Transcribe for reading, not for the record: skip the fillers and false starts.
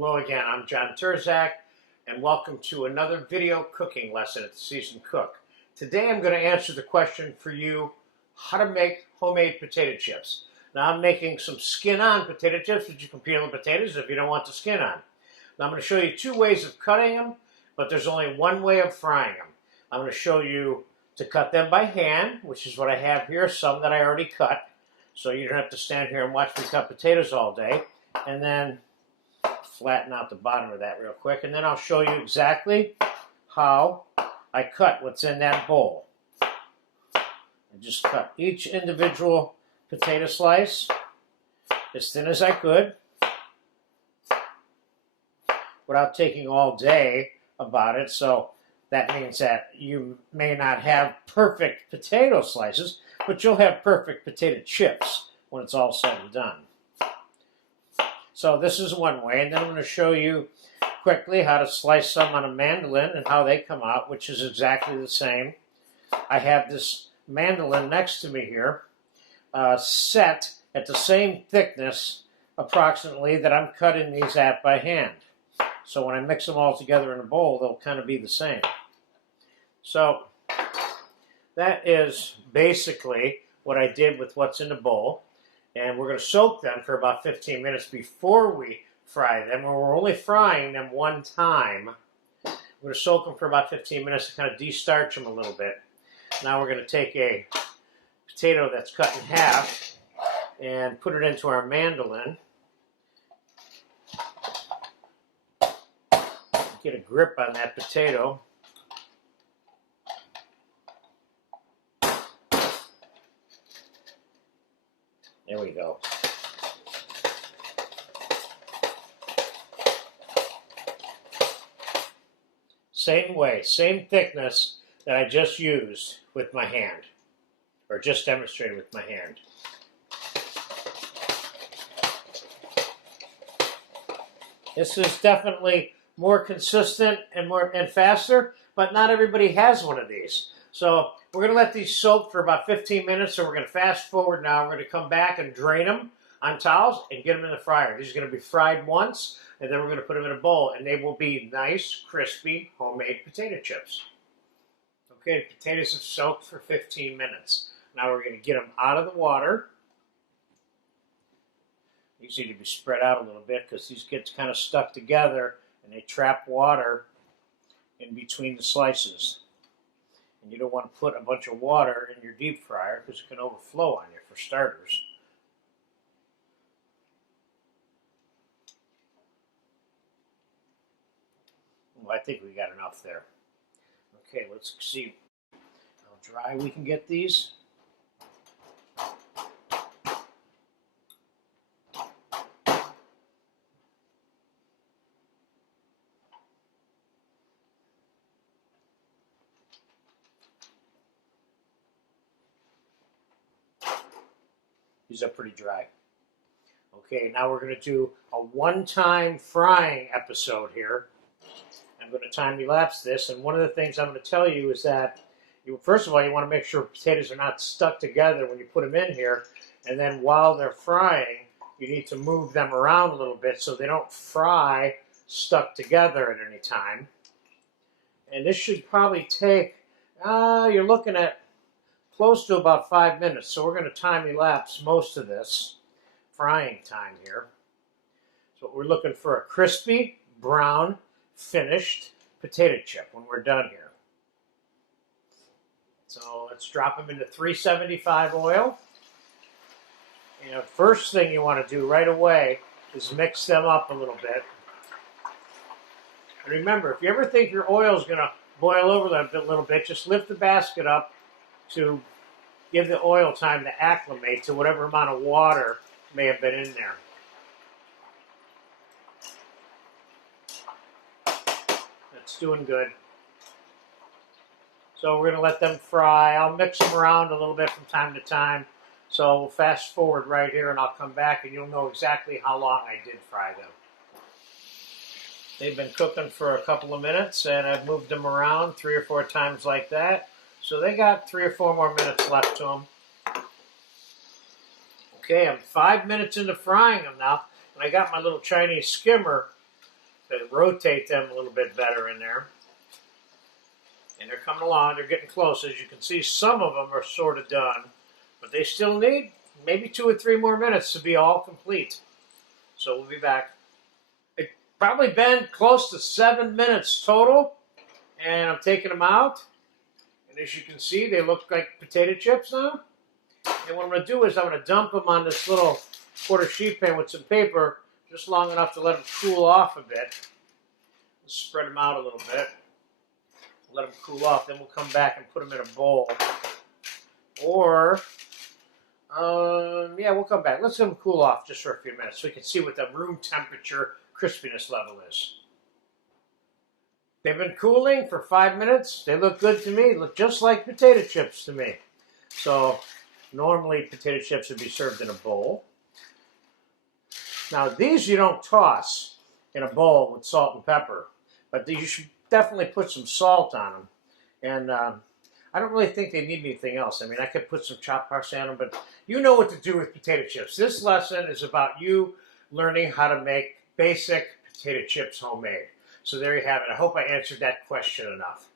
Hello again, I'm John Terzak, and welcome to another video cooking lesson at the Seasoned Cook. Today I'm going to answer the question for you, how to make homemade potato chips. Now I'm making some skin-on potato chips, but you can peel the potatoes if you don't want the skin on. Now I'm going to show you two ways of cutting them, but there's only one way of frying them. I'm going to show you to cut them by hand, which is what I have here, some that I already cut, so you don't have to stand here and watch me cut potatoes all day. And then flatten out the bottom of that real quick, and then I'll show you exactly how I cut what's in that bowl. I just cut each individual potato slice as thin as I could without taking all day about it, so that means that you may not have perfect potato slices, but you'll have perfect potato chips when it's all said and done. So this is one way, and then I'm going to show you quickly how to slice some on a mandolin and how they come out, which is exactly the same. I have this mandolin next to me here, set at the same thickness approximately that I'm cutting these at by hand. So when I mix them all together in a bowl, they'll kind of be the same. So that is basically what I did with what's in the bowl. And we're going to soak them for about 15 minutes before we fry them. And we're only frying them one time. We're going to soak them for about 15 minutes to kind of de-starch them a little bit. Now we're going to take a potato that's cut in half and put it into our mandolin. Get a grip on that potato. There we go. Same way, same thickness that I just used with my hand, or just demonstrated with my hand. This is definitely more consistent and faster, but not everybody has one of these. So we're going to let these soak for about 15 minutes, so we're going to fast forward now. We're going to come back and drain them on towels and get them in the fryer. These are going to be fried once, and then we're going to put them in a bowl, and they will be nice, crispy, homemade potato chips. Okay, the potatoes have soaked for 15 minutes. Now we're going to get them out of the water. These need to be spread out a little bit because these get kind of stuck together, and they trap water in between the slices. And you don't want to put a bunch of water in your deep fryer because it can overflow on you, for starters. Well, I think we got enough there. Okay, let's see how dry we can get these. These are pretty dry. Okay, now we're going to do a one-time frying episode here. I'm going to time-elapse this, and one of the things I'm going to tell you is that, first of all, you want to make sure potatoes are not stuck together when you put them in here, and then while they're frying, you need to move them around a little bit so they don't fry stuck together at any time. And this should probably take, you're looking at close to about 5 minutes, so we're going to time-elapse most of this frying time here. So we're looking for a crispy, brown, finished potato chip when we're done here. So let's drop them into 375 oil. And the first thing you want to do right away is mix them up a little bit. And remember, if you ever think your oil is going to boil over a little bit, just lift the basket up to give the oil time to acclimate to whatever amount of water may have been in there. That's doing good. So we're going to let them fry. I'll mix them around a little bit from time to time. So we'll fast forward right here and I'll come back and you'll know exactly how long I did fry them. They've been cooking for a couple of minutes and I've moved them around 3 or 4 times like that. So they got 3 or 4 more minutes left to them. Okay, I'm 5 minutes into frying them now, and I got my little Chinese skimmer to rotate them a little bit better in there. And they're coming along. They're getting close. As you can see, some of them are sort of done, but they still need maybe 2 or 3 more minutes to be all complete. So we'll be back. It's probably been close to 7 minutes total, and I'm taking them out. And as you can see, they look like potato chips now. And what I'm going to do is I'm going to dump them on this little quarter sheet pan with some paper, just long enough to let them cool off a bit. Spread them out a little bit. Let them cool off. Then we'll come back and put them in a bowl. Or, yeah, we'll come back. Let's let them cool off just for a few minutes so we can see what the room temperature crispiness level is. They've been cooling for 5 minutes. They look good to me. Look just like potato chips to me. So normally potato chips would be served in a bowl. Now these you don't toss in a bowl with salt and pepper, but you should definitely put some salt on them. And I don't really think they need anything else. I mean, I could put some chopped parsley on them, but you know what to do with potato chips. This lesson is about you learning how to make basic potato chips homemade. So there you have it. I hope I answered that question enough.